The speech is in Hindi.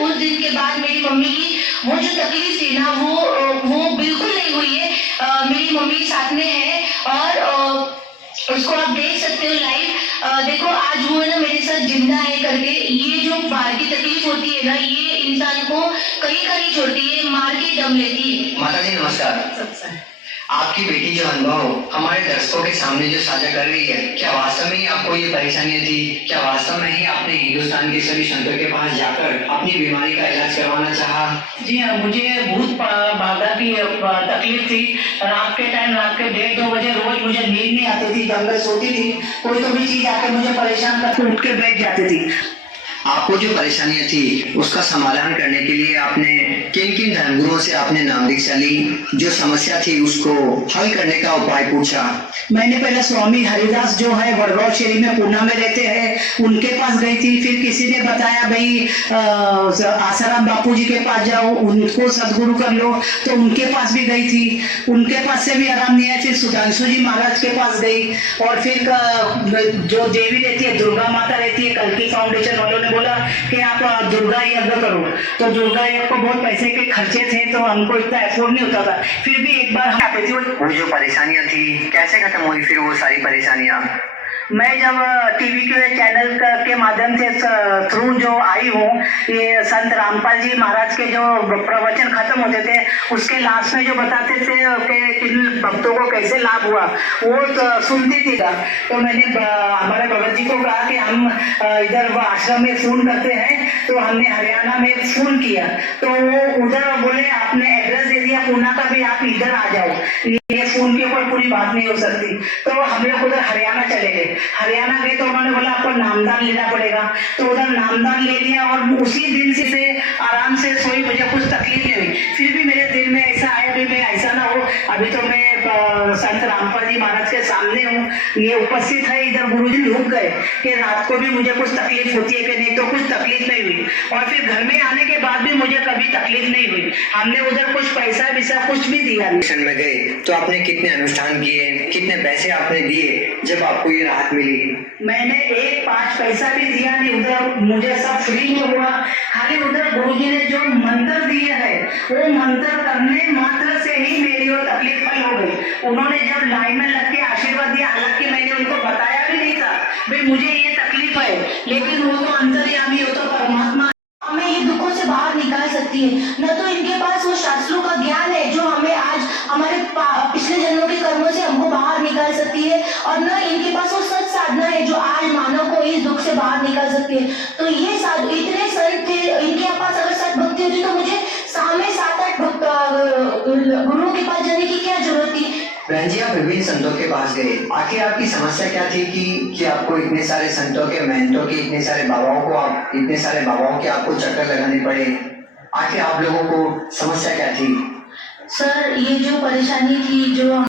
उस दिन के बाद मेरी मम्मी की वो जो तकलीफ थी ना वो बिल्कुल नहीं हुई है। मेरी मम्मी साथ में है और उसको आप देख सकते हो लाइव। देखो आज वो है ना मेरे साथ जिंदा है करके। ये जो बाहर की तकलीफ होती है ना ये इंसान को कहीं का नहीं छोड़ती है, मार के दम लेती है। माता जी नमस्कार। आपकी बेटी जो अनुभव हमारे दर्शकों के सामने जो साझा कर रही है, क्या वास्तव में ही आपको ये परेशानियां थी? क्या वास्तव में ही आपने हिंदुस्तान के सभी संतों के पास जाकर अपनी बीमारी का इलाज करवाना चाहा? जी हाँ, मुझे भूत बाधा की तकलीफ थी। रात के 1:30-2 बजे रोज मुझे नींद नहीं आती थी। जब मैं सोती थी कोई तो भी चीज आके मुझे परेशान करके उठ के बैठ जाती थी। आपको जो परेशानियां थी उसका समाधान करने के लिए आपने किन किन धर्मगुरुओं से आपने नाम दीक्षा ली? जो समस्या थी उसको हल करने का उपाय पूछा? मैंने पहले स्वामी हरिदास जो है वडगांव शहरी में पूना में रहते हैं उनके पास गई थी। फिर किसी ने बताया भाई आसाराम बापू जी के पास जाओ, उनको सदगुरु कर लो, तो उनके पास भी गई थी। उनके पास से भी आराम नहीं आया। फिर सुधांशु जी महाराज के पास गई और फिर जो देवी रहती है दुर्गा माता रहती है, कल्की फाउंडेशन वालों ने बोला कि आप दुर्गा यज्ञ करो। तो दुर्गा यज्ञ को बहुत पैसे के खर्चे थे तो हमको इतना अफोर्ड नहीं होता था। फिर भी एक बार वो जो परेशानियां थी कैसे खत्म हुई फिर वो सारी परेशानियां? मैं जब टीवी के चैनल के माध्यम से थ्रू जो आई हूँ, ये संत रामपाल जी महाराज के जो प्रवचन खत्म होते थे उसके लास्ट में जो बताते थे कि किन भक्तों को कैसे लाभ हुआ वो तो सुनती थी। तो मैंने हमारे भगत जी को कहा कि हम इधर वो आश्रम में फोन करते हैं। तो हमने हरियाणा में फोन किया तो वो उधर बोले आपने एड्रेस दे दिया पूना का, भी आप इधर आ जाओ, ये फोन के ऊपर पूरी बात नहीं हो सकती। तो हम लोग उधर हरियाणा चले गए। हरियाणा गए तो उन्होंने बोला आपको नामदान लेना पड़ेगा। तो उधर नामदान ले लिया और उसी दिन से आराम से सोई, मुझे कुछ तकलीफ नहीं हुई। फिर भी मेरे दिल में ऐसा आया कि मैं ऐसा ना हो, अभी तो मैं संत रामपाल जी महाराज के सामने हूँ, ये उपस्थित है, इधर गुरु जी रुक गए कि रात को भी मुझे कुछ तकलीफ होती है कि नहीं, तो कुछ तकलीफ नहीं हुई। और फिर घर में आने के बाद भी मुझे कभी तकलीफ नहीं हुई। हमने उधर कुछ पैसा वैसा कुछ भी दिया नहीं। में गए तो आपने कितने अनुष्ठान किए, कितने पैसे आपने दिए जब आपको ये राहत मिली? मैंने 5 पैसा भी दिया नहीं, उधर मुझे सब फ्री में हुआ। खाली उधर गुरुजी ने जो मंत्र दिए है वो मंत्र करने मात्र से ही मेरी वो तकलीफ हल हो गई। उन्होंने जब लाइन में लग के आशीर्वाद दिया, हालांकि मैंने उनको बताया भी नहीं था भाई मुझे ये तकलीफ है, लेकिन वो तो अंतर्यामी, वो तो परमात्मा हमें ये दुखों से बाहर निकाल सकती है। न तो इनके पास वो शास्त्रों का ज्ञान है जो हमें आज हमारे पिछले जन्मों के कर्मों से हमको बाहर निकाल सकती है, और न इनके पास वो सच साधना है जो आज मानव को इस दुख से बाहर निकाल सकती है। तो ये साधु इतने संत थे, इनके पास अगर सच भक्ति होती तो मुझे सामने 7-8 गुरुओं के पास जाने की क्या जरूरत थी। बहन जी, आप विभिन्न संतों के पास गए, आखिर आपकी समस्या क्या थी कि आपको इतने सारे संतों के, महंतों के, इतने सारे बाबाओं के आपको चक्कर लगाने पड़े? आखिर आप लोगों को समस्या क्या थी? सर ये जो परेशानी थी, जो